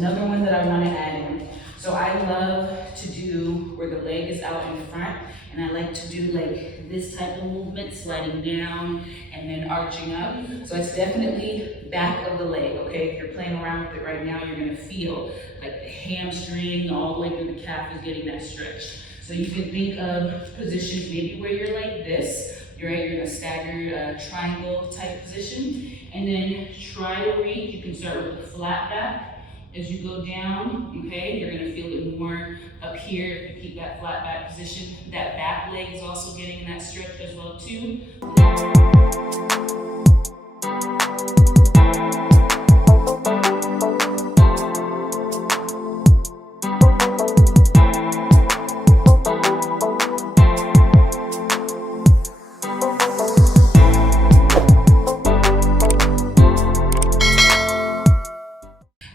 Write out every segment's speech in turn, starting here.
another one that I want to add in. So I love to do where the leg is out in front, and I like to do like this type of movement, sliding down and then arching up. So it's definitely back of the leg, okay? If you're playing around with it right now, you're gonna feel like the hamstring all the way through the calf is getting that stretch. So you can think of positions maybe where you're like this, you're in a staggered triangle type position, and then try to reach. You can start with the flat back. As you go down, okay, you're gonna feel it more up here if you keep that flat back position. That back leg is also getting that stretch as well too.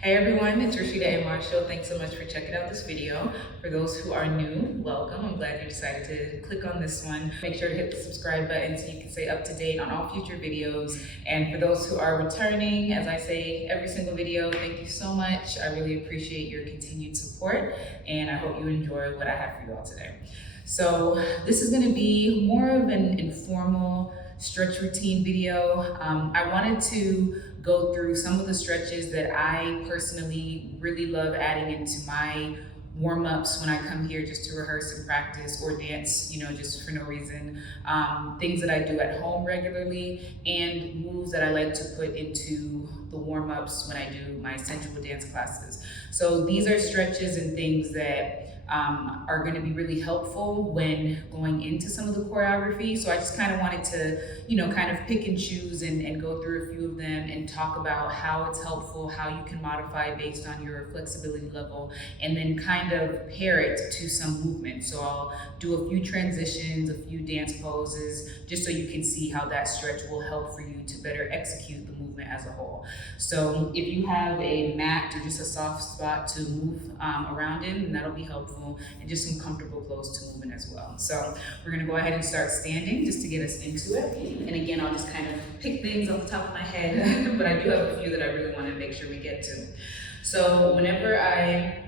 Hey everyone, it's Rashida and Marshall. Thanks so much for checking out this video. For those who are new, welcome. I'm glad you decided to click on this one. Make sure to hit the subscribe button so you can stay up to date on all future videos. And for those who are returning, as I say every single video, thank you so much. I really appreciate your continued support, and I hope you enjoy what I have for you all today. So this is gonna be more of an informal stretch routine video. I wanted to go through some of the stretches that I personally really love adding into my warm-ups when I come here just to rehearse and practice or dance, you know, just for no reason. Things that I do at home regularly, and moves that I like to put into the warm-ups when I do my sensual dance classes. So these are stretches and things that are going to be really helpful when going into some of the choreography. So I just kind of wanted to, you know, kind of pick and choose and go through a few of them and talk about how it's helpful, how you can modify based on your flexibility level, and then kind of pair it to some movement. So I'll do a few transitions, a few dance poses, just so you can see how that stretch will help for you to better execute the movement as a whole. So if you have a mat or just a soft spot to move around in, then that'll be helpful, and just some comfortable clothes to move in as well. So we're gonna go ahead and start standing just to get us into it. And again, I'll just kind of pick things off the top of my head, but I do have a few that I really wanna make sure we get to. So whenever I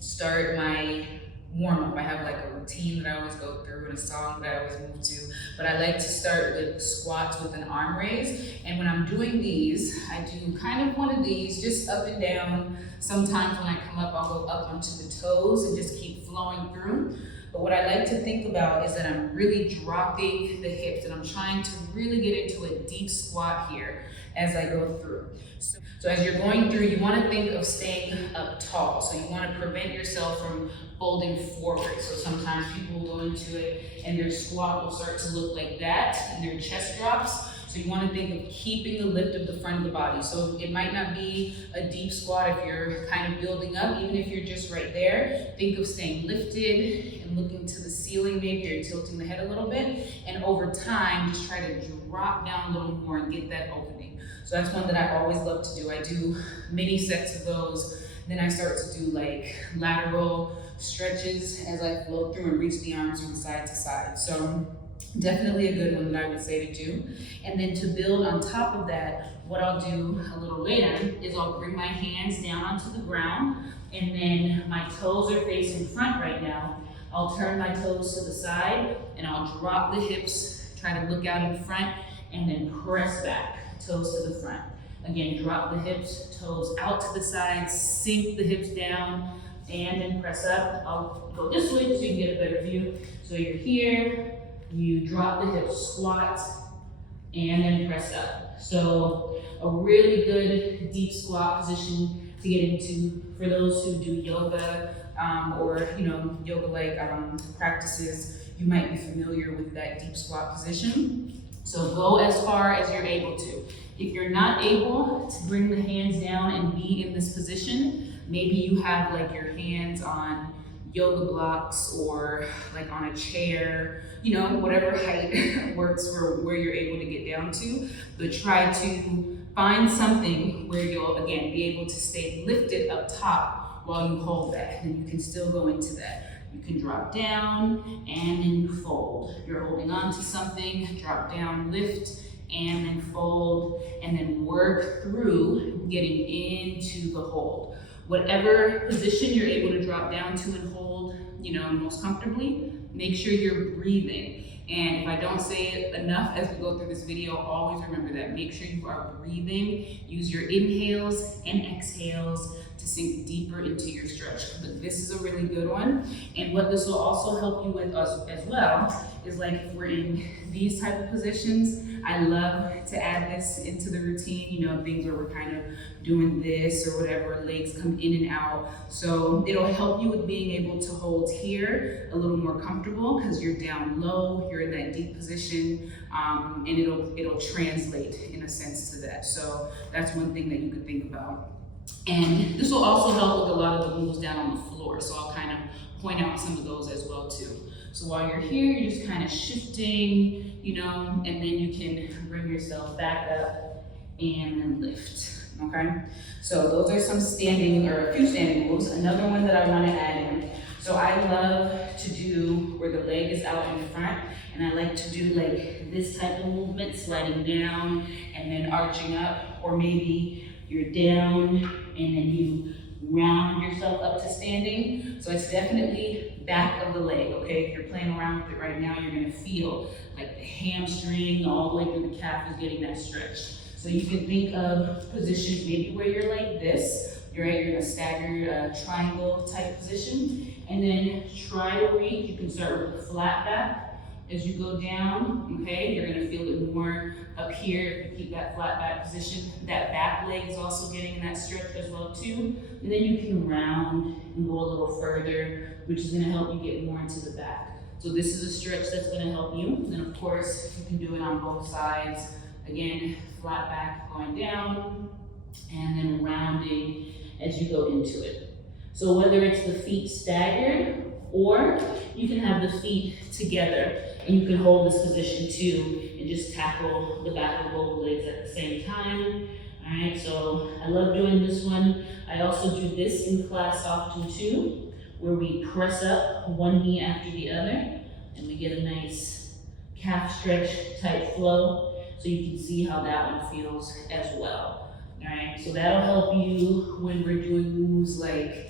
start my warm-up, I have like a routine that I always go through and a song that I always move to, but I like to start with squats with an arm raise. And when I'm doing these, I do kind of one of these, just up and down. Sometimes when I come up, I'll go up onto the toes and just keep flowing through. But what I like to think about is that I'm really dropping the hips, and I'm trying to really get into a deep squat here as I go through. So as you're going through, you want to think of staying up tall. So you want to prevent yourself from folding forward. So sometimes people will go into it and their squat will start to look like that and their chest drops. So you want to think of keeping the lift of the front of the body. So it might not be a deep squat if you're kind of building up. Even if you're just right there, think of staying lifted and looking to the ceiling. Maybe you're tilting the head a little bit. And over time, just try to drop down a little more and get that opening. So that's one that I always love to do. I do many sets of those. Then I start to do like lateral stretches as I flow through and reach the arms from side to side. So definitely a good one that I would say to do. And then to build on top of that, what I'll do a little later is I'll bring my hands down onto the ground, and then my toes are facing front right now. I'll turn my toes to the side and I'll drop the hips, try to look out in front, and then press back, toes to the front. Again, drop the hips, toes out to the side, sink the hips down, and then press up. I'll go this way so you can get a better view. So you're here, you drop the hips, squat, and then press up. So a really good deep squat position to get into for those who do yoga or yoga-like practices. You might be familiar with that deep squat position. So go as far as you're able to. If you're not able to bring the hands down and be in this position, maybe you have like your hands on yoga blocks or like on a chair, whatever height works for where you're able to get down to, but try to find something where you'll, again, be able to stay lifted up top while you hold that. And you can still go into that. You can drop down and then you fold. You're holding on to something, drop down, lift, and then fold, and then work through getting into the hold. whatever position you're able to drop down to and hold, most comfortably, make sure you're breathing. And if I don't say it enough as we go through this video, always remember that. Make sure you are breathing. Use your inhales and exhales to sink deeper into your stretch. But this is a really good one. And what this will also help you with us as well is, like, if we're in these type of positions, I love to add this into the routine, things where we're kind of doing this or whatever, legs come in and out. So it'll help you with being able to hold here a little more comfortable because you're down low, you're in that deep position, and it'll translate in a sense to that. So that's one thing that you could think about. And this will also help with a lot of the moves down on the floor. So I'll kind of point out some of those as well too. So while you're here, you're just kind of shifting, and then you can bring yourself back up and then lift, okay? So those are some standing, or a few standing moves. Another one that I want to add in. So I love to do where the leg is out in front, and I like to do like this type of movement, sliding down and then arching up, or maybe you're down and then you round yourself up to standing. So it's definitely back of the leg, okay? If you're playing around with it right now, you're gonna feel like the hamstring all the way through the calf is getting that stretch. So you can think of positions maybe where you're like this, you're in a staggered triangle type position, and then try to reach. You can start with a flat back. As you go down, okay, you're gonna feel it more up here if you keep that flat back position. That back leg is also getting that stretch as well too. And then you can round and go a little further, which is gonna help you get more into the back. So this is a stretch that's gonna help you. And then of course, you can do it on both sides. Again, flat back going down, and then rounding as you go into it. So whether it's the feet staggered, or you can have the feet together, and you can hold this position too, and just tackle the back of both legs at the same time. All right, so I love doing this one. I also do this in class often too, where we press up one knee after the other, and we get a nice calf stretch type flow. So you can see how that one feels as well. All right, so that'll help you when we're doing moves like,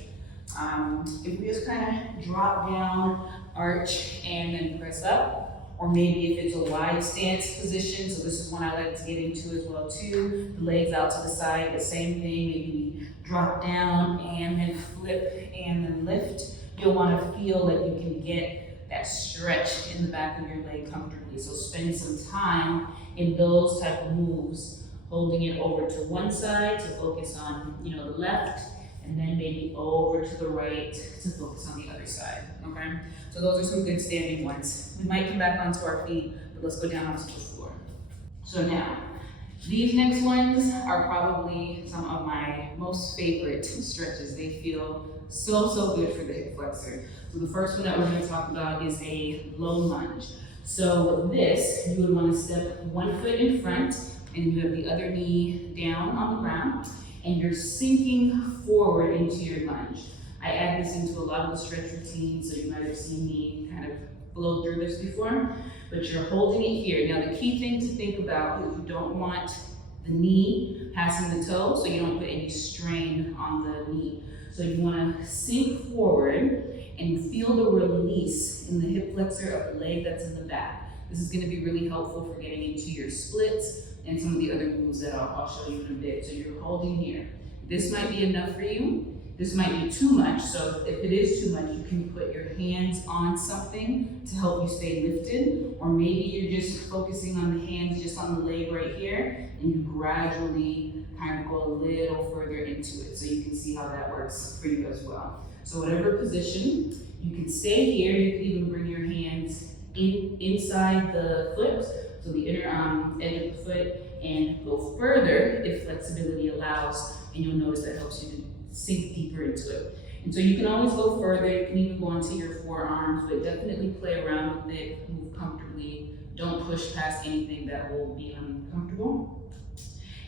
if we just kind of drop down, arch, and then press up, or maybe if it's a wide stance position, so this is one I like to get into as well too, the legs out to the side, the same thing, maybe drop down and then flip and then lift. You'll want to feel that you can get that stretch in the back of your leg comfortably, so spend some time in those type of moves, holding it over to one side to focus on, the left, and then maybe over to the right to focus on the other side, okay? So those are some good standing ones. We might come back onto our feet, but let's go down onto the floor. So now, these next ones are probably some of my most favorite stretches. They feel so good for the hip flexor. So the first one that we're gonna talk about is a low lunge. So with this, you would wanna step one foot in front, and you have the other knee down on the ground, and you're sinking forward into your lunge. I add this into a lot of the stretch routines, so you might have seen me kind of flow through this before, but you're holding it here. Now the key thing to think about is you don't want the knee passing the toe, so you don't put any strain on the knee. So you wanna sink forward and feel the release in the hip flexor of the leg that's in the back. This is gonna be really helpful for getting into your splits and some of the other moves that I'll show you in a bit. So you're holding here. This might be enough for you. This might be too much. So if it is too much, you can put your hands on something to help you stay lifted. Or maybe you're just focusing on the hands just on the leg right here, and you gradually kind of go a little further into it. So you can see how that works for you as well. So whatever position, you can stay here. You can even bring your hands inside the foot, so the inner edge of the foot, and go further if flexibility allows, and you'll notice that helps you to sink deeper into it. And so you can always go further, you can even go onto your forearms, but definitely play around with it, move comfortably. Don't push past anything that will be uncomfortable.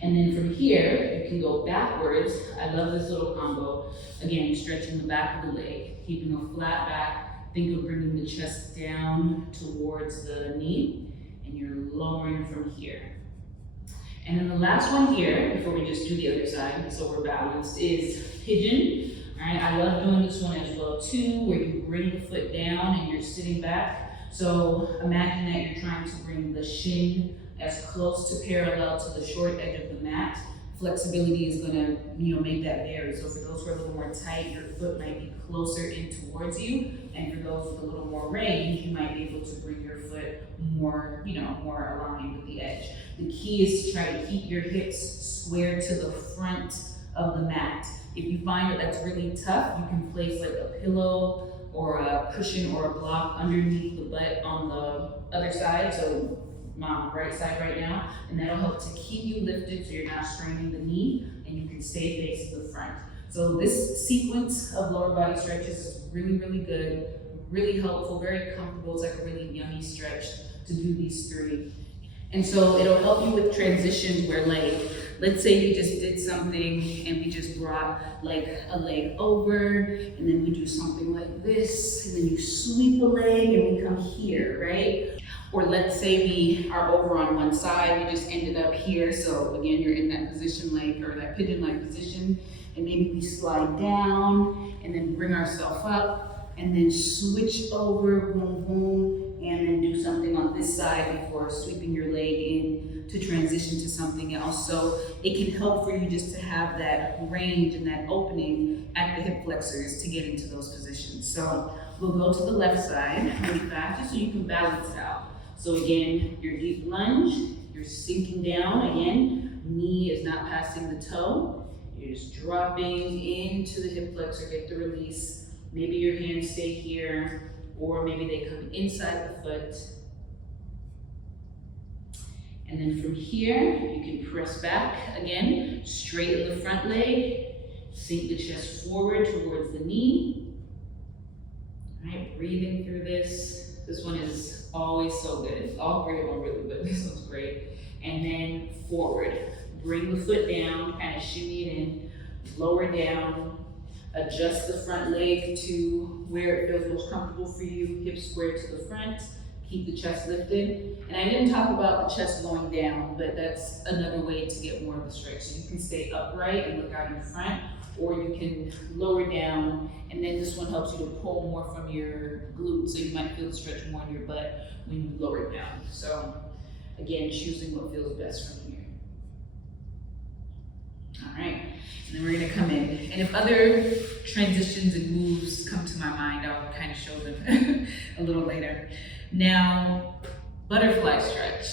And then from here, you can go backwards. I love this little combo. Again, stretching the back of the leg, keeping a flat back. Think of bringing the chest down towards the knee, and you're lowering from here. And then the last one here, before we just do the other side, so we're balanced, is pigeon. All right, I love doing this one as well too, where you bring the foot down and you're sitting back. So imagine that you're trying to bring the shin as close to parallel to the short edge of the mat. Flexibility is gonna, make that vary. So for those who are a little more tight, your foot might be closer in towards you. And for those with a little more range, you might be able to bring your foot more, more aligned with the edge. The key is to try to keep your hips square to the front of the mat. If you find that that's really tough, you can place like a pillow or a cushion or a block underneath the butt on the other side. So my right side right now, and that'll help to keep you lifted so you're not straining the knee and you can stay facing the front. So this sequence of lower body stretches is really, really good, really helpful, very comfortable. It's like a really yummy stretch to do these 3. And so it'll help you with transitions where, like, let's say you just did something and we just brought like a leg over, and then we do something like this, and then you sweep the leg and we come here, right? Or let's say we are over on one side, we just ended up here. So again, you're in that position or that pigeon-like position, and maybe we slide down and then bring ourselves up and then switch over, boom, boom, and then do something on this side before sweeping your leg in to transition to something else. So it can help for you just to have that range and that opening at the hip flexors to get into those positions. So we'll go to the left side really fast just so you can balance it out. So again, your deep lunge, you're sinking down. Again, knee is not passing the toe. You're just dropping into the hip flexor, get the release. Maybe your hands stay here, or maybe they come inside the foot. And then from here, you can press back again, straighten the front leg, sink the chest forward towards the knee. All right, breathing through this. This one is always so good. All 3 of them really, but this one's great. And then forward. Bring the foot down, kind of shimmy it in, lower down, adjust the front leg to where it feels most comfortable for you, hips square to the front, keep the chest lifted. And I didn't talk about the chest going down, but that's another way to get more of the stretch. So you can stay upright and look out in front, or you can lower down, and then this one helps you to pull more from your glutes, so you might feel the stretch more in your butt when you lower it down. So again, choosing what feels best from here. All right, and then we're gonna come in. And if other transitions and moves come to my mind, I'll kind of show them a little later. Now, butterfly stretch,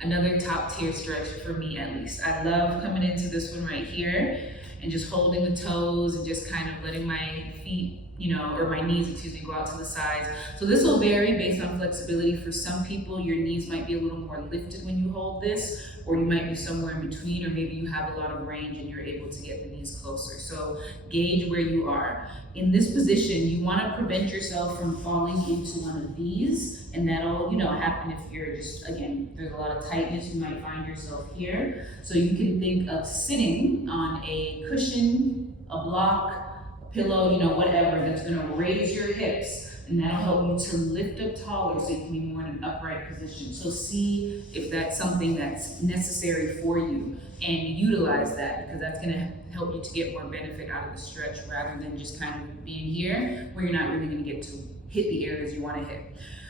another top tier stretch for me at least. I love coming into this one right here and just holding the toes and just kind of letting my feet, or my knees, go out to the sides. So this will vary based on flexibility. For some people, your knees might be a little more lifted when you hold this, or you might be somewhere in between, or maybe you have a lot of range and you're able to get the knees closer. So gauge where you are. In this position, you want to prevent yourself from falling into one of these, and that'll, happen if you're just, again, there's a lot of tightness, you might find yourself here. So you can think of sitting on a cushion, a block, pillow, whatever, that's gonna raise your hips, and that'll help you to lift up taller so you can be more in an upright position. So see if that's something that's necessary for you and utilize that, because that's gonna help you to get more benefit out of the stretch rather than just kind of being here where you're not really gonna get to hit the areas you wanna hit.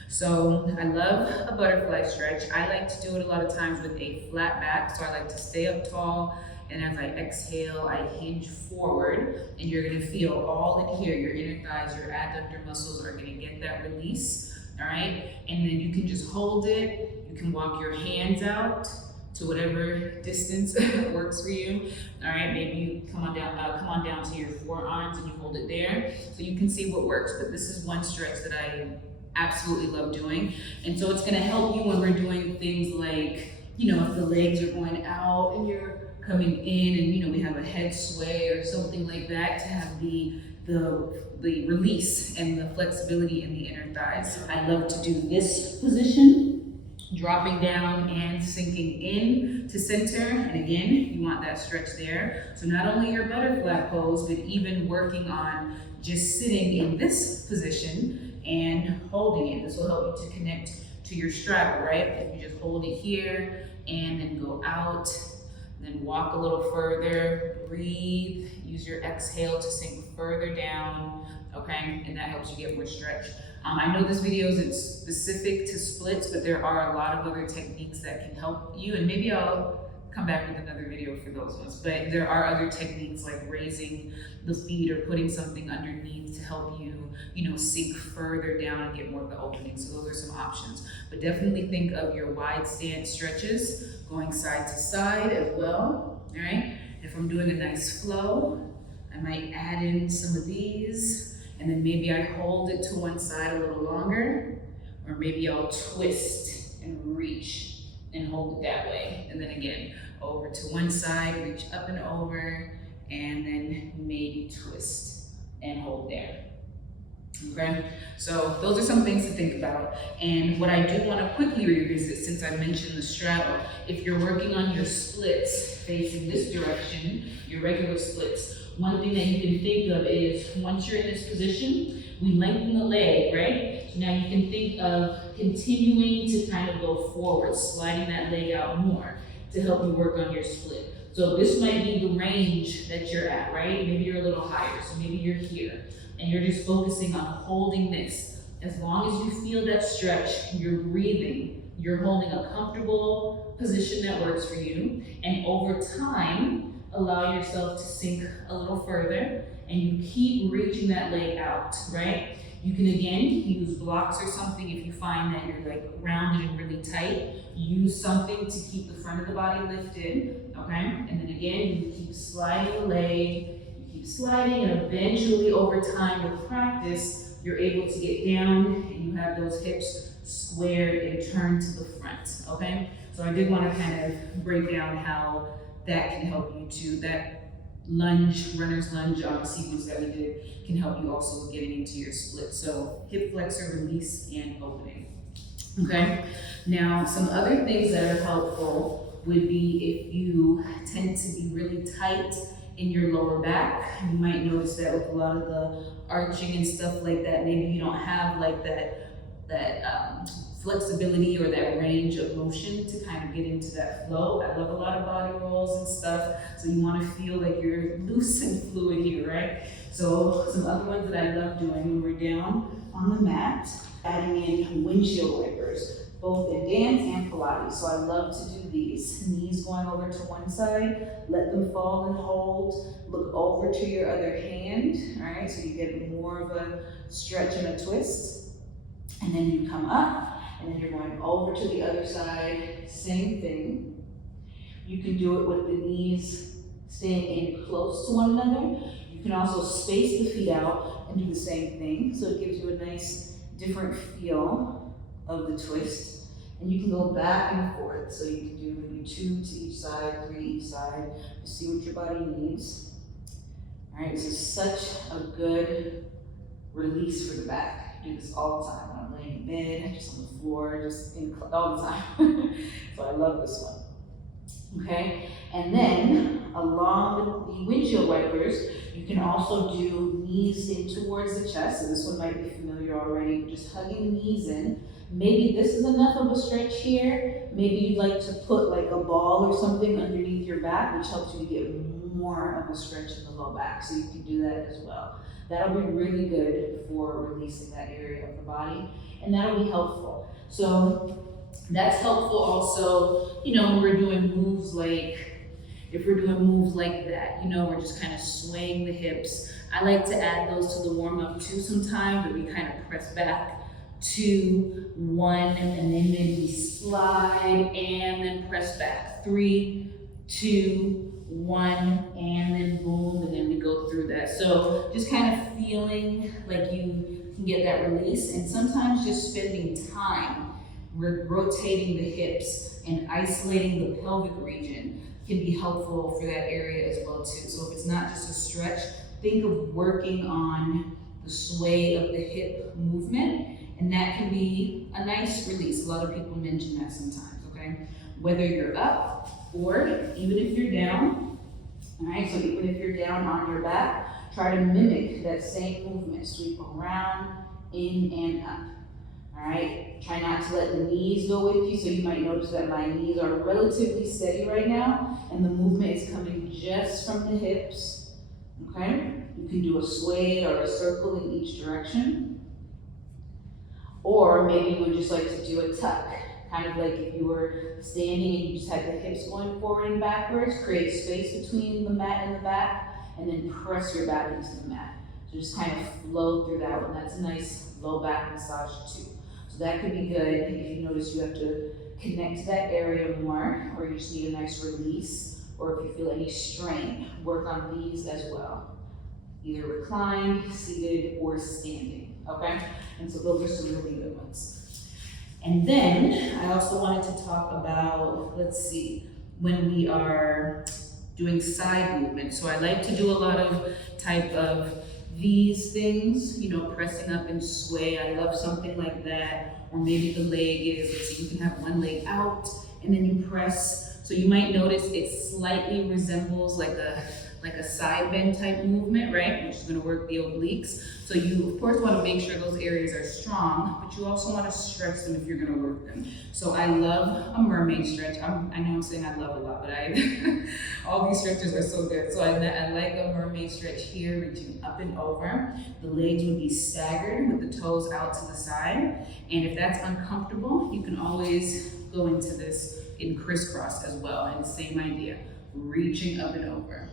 So I love a butterfly stretch. I like to do it a lot of times with a flat back, so I like to stay up tall, and as I exhale, I hinge forward, and you're gonna feel all in here, your inner thighs, your adductor muscles are gonna get that release, all right? And then you can just hold it. You can walk your hands out to whatever distance works for you, all right? Maybe you come on down to your forearms and you hold it there, so you can see what works. But this is one stretch that I absolutely love doing, and so it's gonna help you when we're doing things like, if the legs are going out and you're coming in, and we have a head sway or something like that, to have the release and the flexibility in the inner thighs. I love to do this position, dropping down and sinking in to center. And again, you want that stretch there. So not only your butterfly pose, but even working on just sitting in this position and holding it. This will help you to connect to your straddle, right? If you just hold it here, and then go out, then walk a little further, breathe, use your exhale to sink further down, okay? And that helps you get more stretch. I know this video isn't specific to splits, but there are a lot of other techniques that can help you, and maybe I'll come back with another video for those ones. But there are other techniques like raising the feet or putting something underneath to help you, sink further down and get more of the opening. So those are some options. But definitely think of your wide stance stretches, going side to side as well, all right? If I'm doing a nice flow, I might add in some of these, and then maybe I hold it to one side a little longer, or maybe I'll twist and reach and hold it that way. And then again, over to one side, reach up and over, and then maybe twist and hold there. Okay, so those are some things to think about. And what I do want to quickly revisit, since I mentioned the straddle, if you're working on your splits facing this direction, your regular splits, one thing that you can think of is once you're in this position, we lengthen the leg, right? So now you can think of continuing to kind of go forward, sliding that leg out more to help you work on your split. So this might be the range that you're at, right? Maybe you're a little higher, so maybe you're here, and you're just focusing on holding this. As long as you feel that stretch, you're breathing, you're holding a comfortable position that works for you, and over time, allow yourself to sink a little further, and you keep reaching that leg out, right? You can again use blocks or something if you find that you're like rounded and really tight. Use something to keep the front of the body lifted, okay? And then again, you keep sliding the leg, you keep sliding, and eventually over time with practice, you're able to get down and you have those hips squared and turned to the front, okay? So I did want to kind of break down how that can help you too. That lunge, runner's lunge sequence that we did can help you also with getting into your split. So hip flexor, release, and opening. Okay, now some other things that are helpful would be if you tend to be really tight in your lower back. You might notice that with a lot of the arching and stuff like that, maybe you don't have like that flexibility or that range of motion to kind of get into that flow. I love a lot of body rolls and stuff, so you want to feel like you're loose and fluid here, right? So some other ones that I love doing when we're down on the mat, adding in windshield wipers, both in dance and Pilates. So I love to do these. Knees going over to one side, let them fall and hold, look over to your other hand, all right? So you get more of a stretch and a twist. And then you come up, and then you're going over to the other side, same thing. You can do it with the knees staying in close to one another. You can also space the feet out and do the same thing. So it gives you a nice different feel of the twist. And you can go back and forth. So you can do maybe 2 to each side, 3 each side, to see what your body needs. All right, this is such a good release for the back. I do this all the time when I'm laying in bed, just on the floor, just all the time. So I love this one. Okay, and then along with the windshield wipers, you can also do knees in towards the chest. So this one might be familiar already, just hugging the knees in. Maybe this is enough of a stretch here. Maybe you'd like to put like a ball or something underneath your back, which helps you get more of a stretch in the low back. So you can do that as well. That'll be really good for releasing that area of the body, and that'll be helpful. So that's helpful also, when we're doing moves like, if we're doing moves like that, we're just kind of swaying the hips. I like to add those to the warm-up too sometimes, but we kind of press back 2, 1, and then maybe we slide and then press back 3, 2, 1, and then boom, and then we go through that. So just kind of feeling like you can get that release, and sometimes just spending time rotating the hips and isolating the pelvic region can be helpful for that area as well too. So if it's not just a stretch, think of working on the sway of the hip movement, and that can be a nice release. A lot of people mention that sometimes, okay? Whether you're up or even if you're down, all right? So even if you're down on your back, try to mimic that same movement. Sweep around, in and up, all all right? Try not to let the knees go with you, so you might notice that my knees are relatively steady right now, and the movement is coming just from the hips, okay? You can do a sway or a circle in each direction. Or maybe you would just like to do a tuck, kind of like if you were standing and you just had the hips going forward and backwards, create space between the mat and the back, and then press your back into the mat. So just kind of flow through that one. That's a nice low back massage too. So that could be good if you notice you have to connect to that area more, or you just need a nice release, or if you feel any strain, work on these as well. Either reclined, seated, or standing, okay? And so those are some really good ones. And then I also wanted to talk about, let's see, when we are doing side movement. So I like to do a lot of type of these things, you know, pressing up and sway. I love something like that. Or maybe the leg is, so you can have one leg out and then you press. So you might notice it slightly resembles like a side bend type movement, right? Which is gonna work the obliques. So you, of course, wanna make sure those areas are strong, but you also wanna stretch them if you're gonna work them. So I love a mermaid stretch. I know I'm saying I love a lot, but all these stretches are so good. So I like a mermaid stretch here, reaching up and over. The legs would be staggered with the toes out to the side. And if that's uncomfortable, you can always go into this in crisscross as well. And same idea, reaching up and over.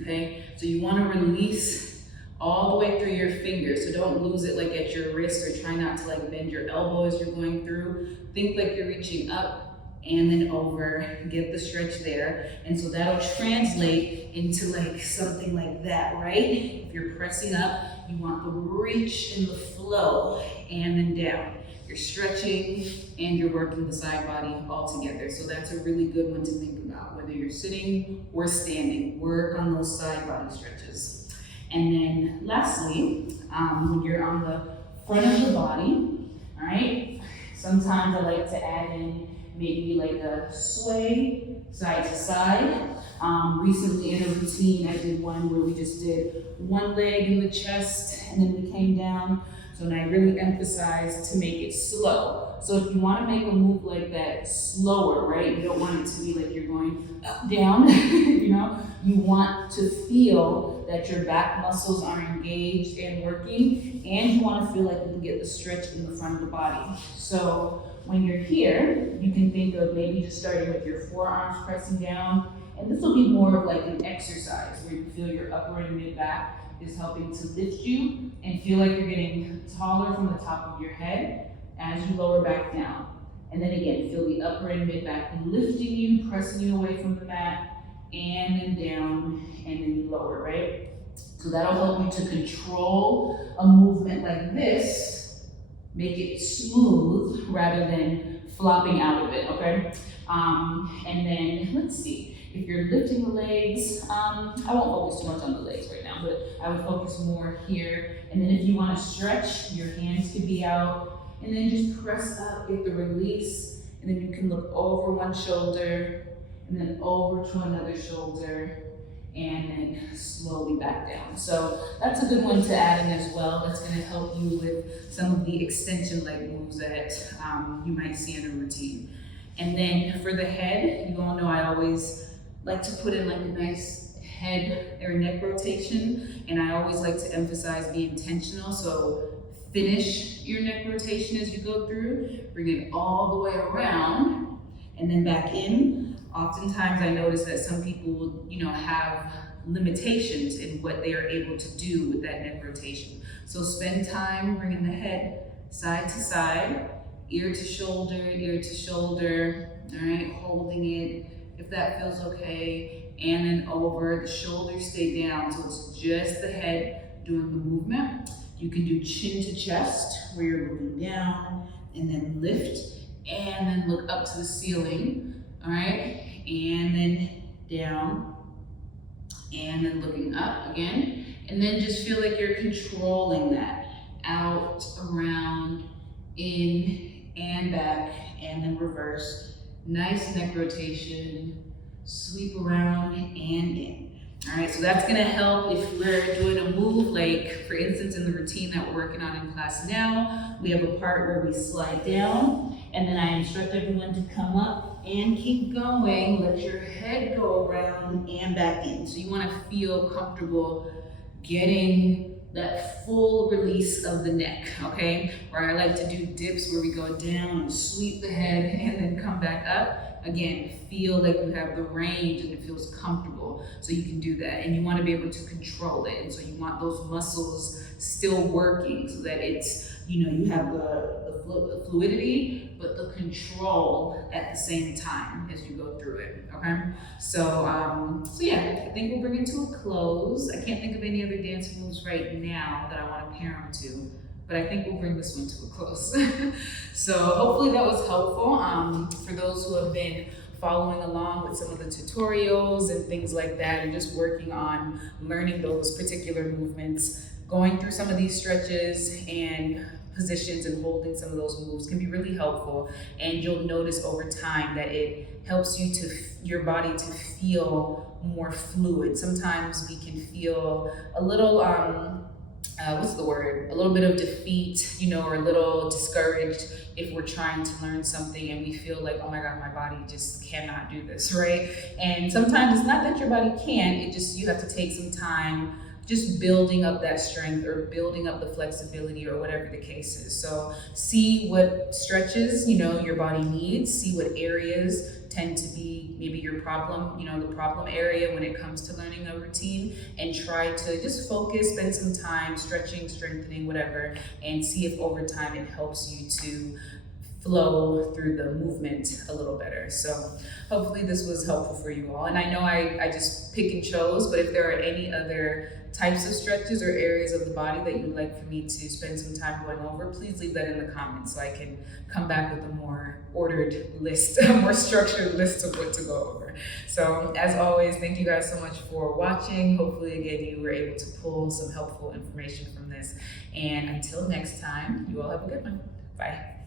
Okay, so you want to release all the way through your fingers. So don't lose it like at your wrist, or try not to like bend your elbow as you're going through. Think like you're reaching up and then over, get the stretch there. And so that'll translate into like something like that, right? If you're pressing up, you want the reach and the flow, and then down. You're stretching and you're working the side body all together. So that's a really good one to think about, whether you're sitting or standing. Work on those side body stretches. And then lastly, when you're on the front of the body, all right, sometimes I like to add in maybe like a sway side to side. Recently in a routine, I did one where we just did one leg in the chest and then we came down. So and I really emphasize to make it slow. So if you want to make a move like that slower, right? You don't want it to be like you're going up, down, you know? You want to feel that your back muscles are engaged and working, and you want to feel like you can get the stretch in the front of the body. So when you're here, you can think of maybe just starting with your forearms pressing down, and this will be more of like an exercise where you feel your upper and mid back is helping to lift you and feel like you're getting taller from the top of your head as you lower back down. And then again, feel the upper and mid back lifting you, pressing you away from the mat, and then down, and then you lower, right? So that'll help you to control a movement like this, make it smooth rather than flopping out of it, okay? And then, let's see. If you're lifting the legs, I won't focus too much on the legs right now, but I would focus more here. And then if you want to stretch, your hands could be out, and then just press up, get the release, and then you can look over one shoulder, and then over to another shoulder, and then slowly back down. So that's a good one to add in as well. That's going to help you with some of the extension leg moves that you might see in a routine. And then for the head, you all know I always like to put in like a nice head or neck rotation, and I always like to emphasize be intentional. So finish your neck rotation as you go through, bring it all the way around and then back in. Oftentimes I notice that some people will, have limitations in what they are able to do with that neck rotation. So spend time bringing the head side to side, ear to shoulder, all right, holding it, if that feels okay, and then over, the shoulders stay down, so it's just the head doing the movement. You can do chin to chest, where you're looking down, and then lift, and then look up to the ceiling, all right, and then down, and then looking up again, and then just feel like you're controlling that, out, around, in, and back, and then reverse. Nice neck rotation, sweep around and in. All right, so that's gonna help if we're doing a move, like for instance, in the routine that we're working on in class now, we have a part where we slide down, and then I instruct everyone to come up and keep going. Let your head go around and back in. So you wanna feel comfortable getting that full release of the neck, okay? Where I like to do dips where we go down and sweep the head and then come back up. Again, feel like you have the range and it feels comfortable. So you can do that. And you want to be able to control it. And so you want those muscles still working so that it's, you know, you have the fluidity, but the control at the same time as you go through it, okay? So yeah, I think we'll bring it to a close. I can't think of any other dance moves right now that I want to pair them to, but I think we'll bring this one to a close. So hopefully that was helpful for those who have been following along with some of the tutorials and things like that, and just working on learning those particular movements. Going through some of these stretches and positions and holding some of those moves can be really helpful, and you'll notice over time that it helps your body to feel more fluid. Sometimes we can feel a little a little bit of defeat, you know, or a little discouraged if we're trying to learn something and we feel like, oh my God, my body just cannot do this, right? And sometimes it's not that your body can't, it just, you have to take some time just building up that strength or building up the flexibility or whatever the case is. So see what stretches, you know, your body needs, see what areas tend to be maybe your problem, you know, the problem area when it comes to learning a routine, and try to just focus, spend some time stretching, strengthening, whatever, and see if over time it helps you to flow through the movement a little better. So hopefully this was helpful for you all. And I know I just pick and chose, but if there are any other types of stretches or areas of the body that you'd like for me to spend some time going over, please leave that in the comments so I can come back with a more ordered list, a more structured list of what to go over. So as always, thank you guys so much for watching. Hopefully again, you were able to pull some helpful information from this. And until next time, you all have a good one. Bye.